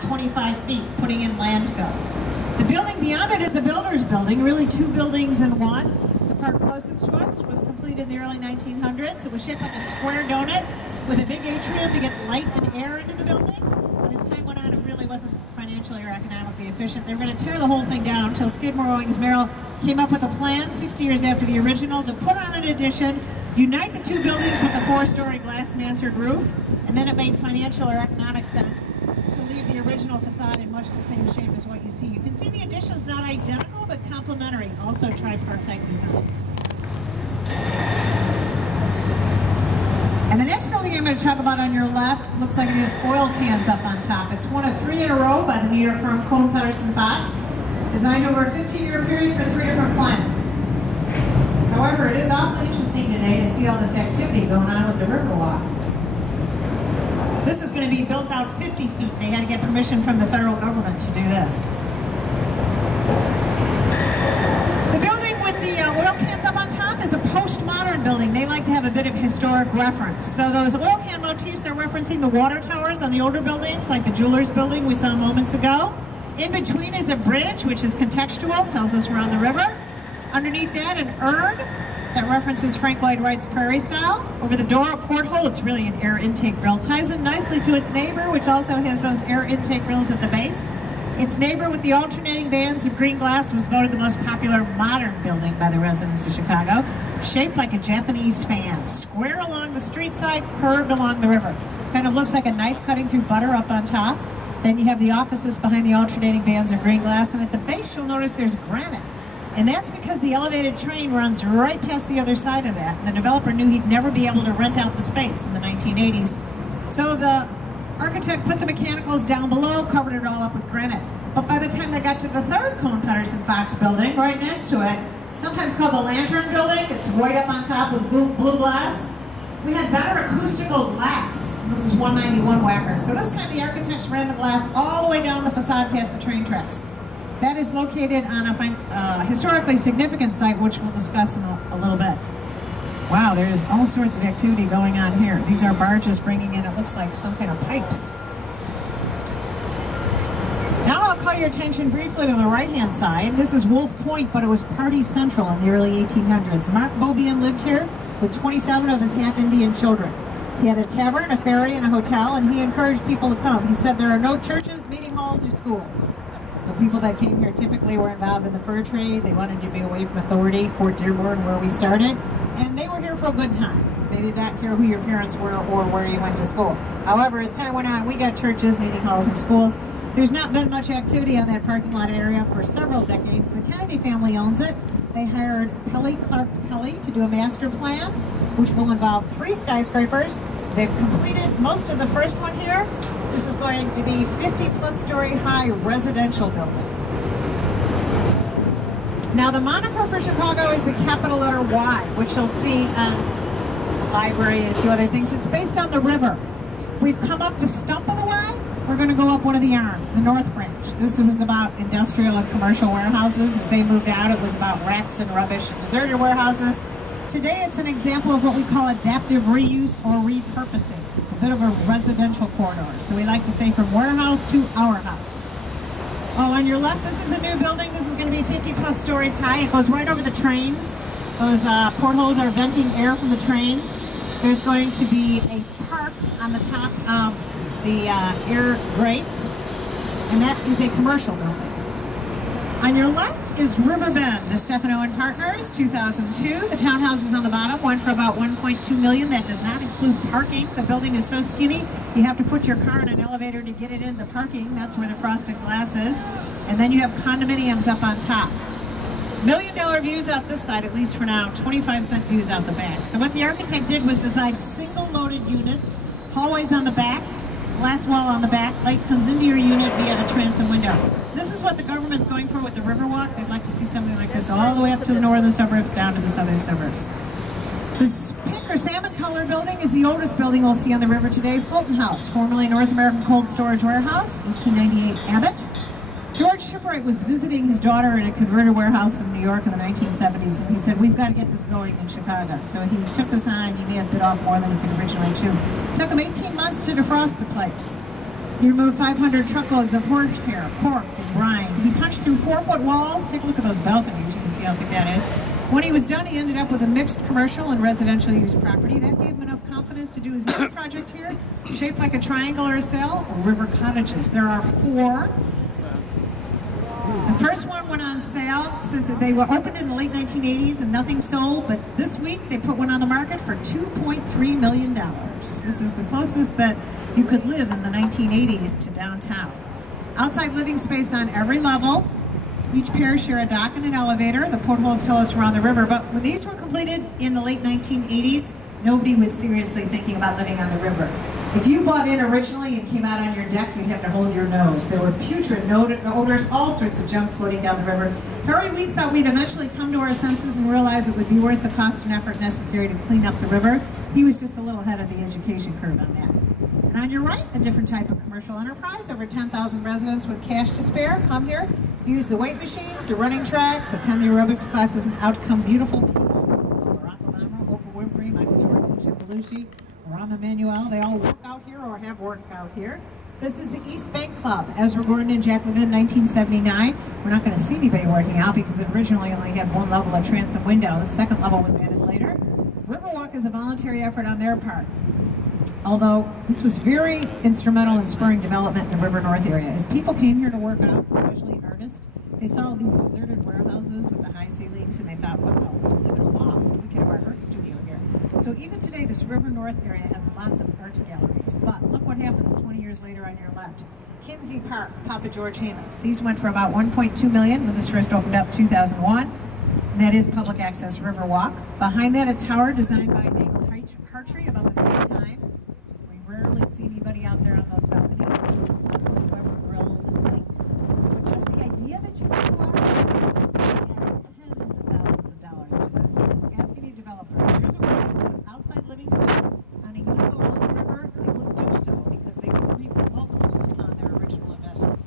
out 25 feet, putting in landfill. The building beyond it is the Builders Building, really two buildings in one. The part closest to us was completed in the early 1900s. It was shaped like a square donut with a big atrium to get light and air into the building. But as time went on, it really wasn't financially or economically efficient. They were going to tear the whole thing down until Skidmore, Owings Merrill came up with a plan 60 years after the original to put on an addition, unite the two buildings with a 4-story glass mansard roof, and then it made financial or economic sense to leave the original facade in much the same shape as what you see. You can see the addition's not identical, but complementary, also tripartite design. And the next building I'm going to talk about on your left looks like it has oil cans up on top. It's one of 3 in a row by the New York firm Kohn Pedersen Fox, designed over a 15-year period for 3 different clients. However, it is awfully interesting today to see all this activity going on with the Riverwalk. This is going to be built out 50 feet. They had to get permission from the federal government to do this. The building with the oil cans up on top is a postmodern building. They like to have a bit of historic reference. So those oil can motifs are referencing the water towers on the older buildings, like the Jewelers Building we saw moments ago. In between is a bridge, which is contextual, tells us we're on the river. Underneath that, an urn that references Frank Lloyd Wright's Prairie Style. Over the door, a porthole. It's really an air intake grill. Ties in nicely to its neighbor, which also has those air intake grills at the base. Its neighbor with the alternating bands of green glass was voted the most popular modern building by the residents of Chicago. Shaped like a Japanese fan. Square along the street side, curved along the river. Kind of looks like a knife cutting through butter up on top. Then you have the offices behind the alternating bands of green glass, and at the base you'll notice there's granite. And that's because the elevated train runs right past the other side of that. The developer knew he'd never be able to rent out the space in the 1980s. So the architect put the mechanicals down below, covered it all up with granite. But by the time they got to the third Kohn Pedersen Fox building, right next to it, sometimes called the Lantern Building, it's white up on top with blue glass, we had better acoustical glass. This is 191 Wacker. So this time the architects ran the glass all the way down the facade past the train tracks. That is located on a historically significant site, which we'll discuss in a little bit. Wow, there's all sorts of activity going on here. These are barges bringing in, it looks like, some kind of pipes. Now I'll call your attention briefly to the right-hand side. This is Wolf Point, but it was Party Central in the early 1800s. Mark Beaubien lived here with 27 of his half-Indian children. He had a tavern, a ferry, and a hotel, and he encouraged people to come. He said there are no churches, meeting halls, or schools. So people that came here typically were involved in the fur trade. They wanted to be away from authority, Fort Dearborn, where we started, and they were here for a good time. They did not care who your parents were or where you went to school. However, as time went on, we got churches, meeting halls, and schools. There's not been much activity on that parking lot area for several decades. The Kennedy family owns it. They hired Pelly Clark Pelly to do a master plan, which will involve 3 skyscrapers. They've completed most of the first one here. This is going to be 50-plus story high residential building. Now the moniker for Chicago is the capital letter Y, which you'll see on the library and a few other things. It's based on the river. We've come up the stump of the Y. We're going to go up one of the arms, the North Branch. This was about industrial and commercial warehouses. As they moved out, it was about rats and rubbish and deserted warehouses. Today it's an example of what we call adaptive reuse or repurposing. It's a bit of a residential corridor. So we like to say from warehouse to our house. Oh, on your left, this is a new building. This is going to be 50-plus stories high. It goes right over the trains. Those portholes are venting air from the trains. There's going to be a park on the top of the air grates, and that is a commercial building. On your left is Riverbend, DeStefano and Partners, 2002. The townhouses on the bottom went for about $1.2 million. That does not include parking. The building is so skinny, you have to put your car in an elevator to get it into the parking. That's where the frosted glass is. And then you have condominiums up on top. $1 million views out this side, at least for now, 25-cent views out the back. So what the architect did was design single-loaded units, hallways on the back, glass wall on the back, light comes into your unit via a transom window. This is what the government's going for with the Riverwalk. They'd like to see something like this all the way up to the northern suburbs, down to the southern suburbs. This pink or salmon color building is the oldest building we'll see on the river today, Fulton House, formerly North American Cold Storage Warehouse, 1898 Abbott. George Shipwright was visiting his daughter in a converted warehouse in New York in the 1970s, and he said, we've got to get this going in Chicago. So he took this on, and he may have bit off more than he could originally chew. It took him 18 months to defrost the place. He removed 500 truckloads of horsehair, pork, and brine. He punched through 4-foot walls. Take a look at those balconies. You can see how thick that is. When he was done, he ended up with a mixed commercial and residential use property. That gave him enough confidence to do his next project here, shaped like a triangle or a sail, river cottages. There are 4. The first one went on sale since they were opened in the late 1980s and nothing sold, but this week they put one on the market for $2.3 million. This is the closest that you could live in the 1980s to downtown. Outside living space on every level. Each pair share a dock and an elevator. The portholes tell us we're on the river, but when these were completed in the late 1980s, nobody was seriously thinking about living on the river. If you bought in originally and came out on your deck, you'd have to hold your nose. There were putrid odors, all sorts of junk floating down the river. Harry Weiss thought we'd eventually come to our senses and realize it would be worth the cost and effort necessary to clean up the river. He was just a little ahead of the education curve on that. And on your right, a different type of commercial enterprise. Over 10,000 residents with cash to spare come here, use the weight machines, the running tracks, attend the aerobics classes, and out come beautiful people. Barack Obama, Oprah Winfrey, Michael Jordan, Jim Belushi, Rahm Emanuel, they all work out here or have worked out here. This is the East Bank Club. Ezra Gordon and Jack Levin, 1979. We're not going to see anybody working out because it originally only had one level of transom window. The second level was added later. Riverwalk is a voluntary effort on their part. Although this was very instrumental in spurring development in the River North area. As people came here to work out, especially artists, they saw these deserted warehouses with the high ceilings and they thought, wow, we could live in a loft. We could have our art studio here. So even today, this River North area has lots of art galleries. But look what happens 20 years later on your left. Kinsey Park, Papa George Hamas. These went for about $1.2 million when this first opened up 2001. And that is public access Riverwalk. Behind that, a tower designed by Nate Hartree about the same time. We rarely see anybody out there on those balconies. Lots of Weber grills and bikes. But just the idea that you can go out there adds tens of thousands of dollars to those units. Ask any developer. There's a way to put outside living space on a unit along the river. They will do so because they will reap multiples upon their original investment.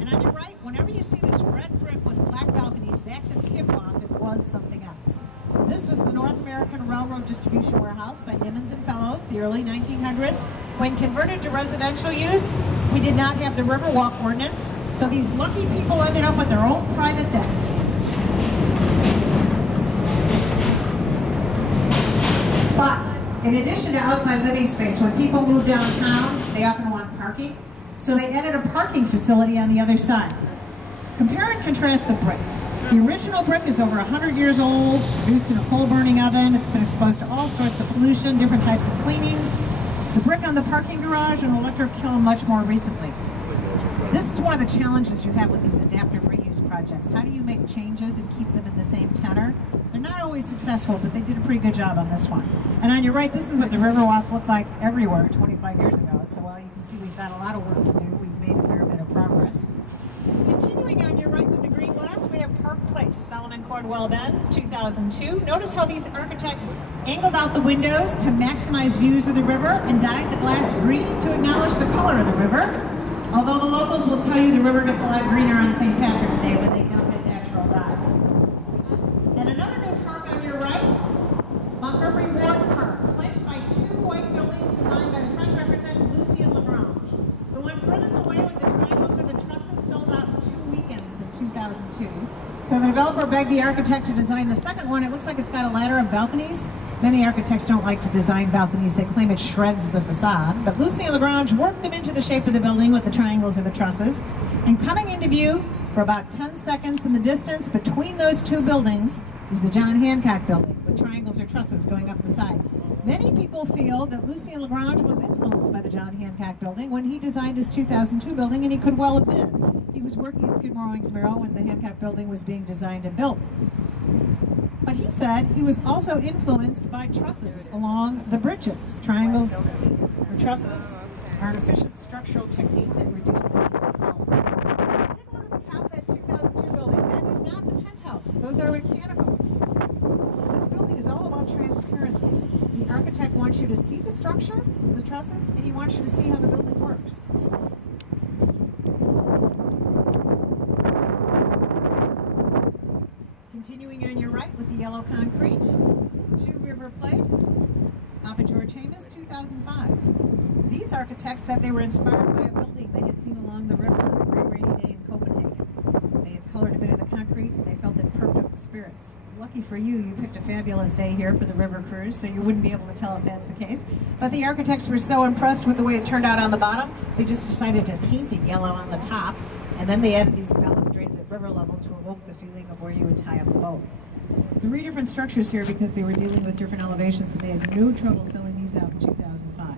And on your right, whenever you see this red brick with black balconies, that's a tip-off. It was something else. This was the North American Railroad Distribution Warehouse by Nimmons and Fellows, the early 1900s. When converted to residential use, we did not have the Riverwalk ordinance, so these lucky people ended up with their own private decks. But in addition to outside living space, when people move downtown, they often want parking, so they added a parking facility on the other side. Compare and contrast the brick. The original brick is over 100 years old, produced in a coal-burning oven. It's been exposed to all sorts of pollution, different types of cleanings. The brick on the parking garage and electric kiln much more recently. This is one of the challenges you have with these adaptive reuse projects. How do you make changes and keep them in the same tenor? They're not always successful, but they did a pretty good job on this one. And on your right, this is what the Riverwalk looked like everywhere 25 years ago. So while you can see we've got a lot of work to do, we've made a fair bit of progress. Continuing on your right with the green glass, we have Park Place, Solomon Cordwell Benz, 2002. Notice how these architects angled out the windows to maximize views of the river and dyed the glass green to acknowledge the color of the river. Although the locals will tell you the river gets a lot greener on St. Patrick's Day when they dump in natural dye. And another new park on your right, Montgomery Ward Park, flanked by 2 white buildings designed by the French architect Lucien Lagrange. The one furthest away with the triangles or the trusses sold out in 2 weekends in 2002. So the developer begged the architect to design the second one. It looks like it's got a ladder of balconies. Many architects don't like to design balconies. They claim it shreds the facade. But Lucien Lagrange worked them into the shape of the building with the triangles or the trusses. And coming into view for about 10 seconds in the distance between those 2 buildings is the John Hancock building with triangles or trusses going up the side. Many people feel that Lucien Lagrange was influenced by the John Hancock building when he designed his 2002 building, and he could well have been. He was working at Skidmore, Owings-Merrill when the Hancock building was being designed and built. But he said he was also influenced by trusses along the bridges. Triangles or trusses are an efficient structural technique that reduce the need for columns. Take a look at the top of that 2002 building. That is not the penthouse. Those are mechanicals. This building is all about transparency. The architect wants you to see the structure of the trusses, and he wants you to see how the building works. Continuing on your right with the yellow concrete, 2 River Place, Papa George Hamas, 2005. These architects said they were inspired by a building they had seen along the river on a great rainy day in Copenhagen. They had colored a bit of the concrete and they felt it perked up the spirits. Lucky for you, you picked a fabulous day here for the river cruise, so you wouldn't be able to tell if that's the case. But the architects were so impressed with the way it turned out on the bottom, they just decided to paint it yellow on the top, and then they added these balustrades at river level to evoke the feeling of where you would tie up a boat. 3 different structures here because they were dealing with different elevations, and they had no trouble selling these out in 2005.